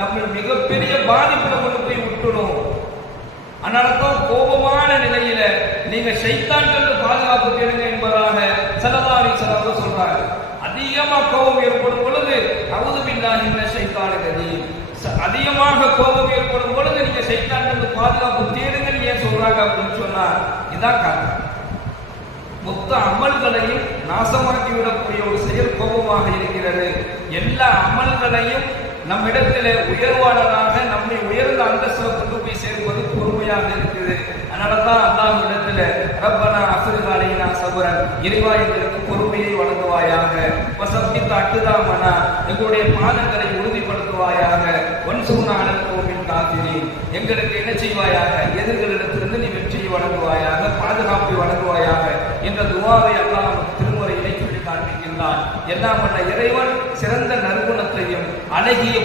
நம்ம மிகப்பெரிய பாதிப்புல கொண்டு போய் விட்டுடும். அதனாலதான் கோபமான நிலையில நீங்க ஷைத்தான்கள் பாதுகாப்பு கேளுங்க என்பதாக ஸல்லல்லாஹு அலைஹி வஸல்லம் சொல்றாங்க. அதிகமா கோபம் ஏற்படும் பொழுது அஊது பில்லாஹி மினஷ் ஷைத்தானிர் ரஜீம், அதிகமாக கோபம் ஏற்படும் பொழுது நீங்க ஷைத்தான்கள் பாதுகாப்பு தேடுங்கள் ஏன் சொல்றாங்க அப்படின்னு சொன்னா இதான் காரணம். மொத்த அமல்களையும் நாசமாக்கி விடக்கூடிய ஒரு செயல் கோபமாக இருக்கிறது. எல்லா அமல்களையும் நம்மிடத்திலே உயர்வாளராக நம்மை உயர்ந்த அந்தஸ்துல கொண்டு போய் சேர்ப்பது பொறுமையாக இருக்குது. அதனாலதான் அல்லாஹ் இடத்துல ரப்பனா அஃப்ரிக் அலைனா ஸப்ரன், இறைவா எங்களுக்கு பொறுமையை வழங்குவாயாக, வஸப்பித் அக்தாமனா, எங்களுடைய பாதங்களை உறுதிப்படுத்துவாயாக, வன்சுர்னா அலல் கௌமில் காஃபிரீன், எங்களுக்கு என்ன செய்வாயாக, எதிர்களிடத்திலிருந்து நீ வெற்றியை வழங்குவாயாக, பாதுகாப்பை வழங்குவாயாக என்ற துஆவை அல்லாஹ் திருமுறையிலே சொல்லி காண்பிக்கின்றான். எல்லாம் வல்ல இறைவன் சிறந்த நற்குணத்தையும் அழகிய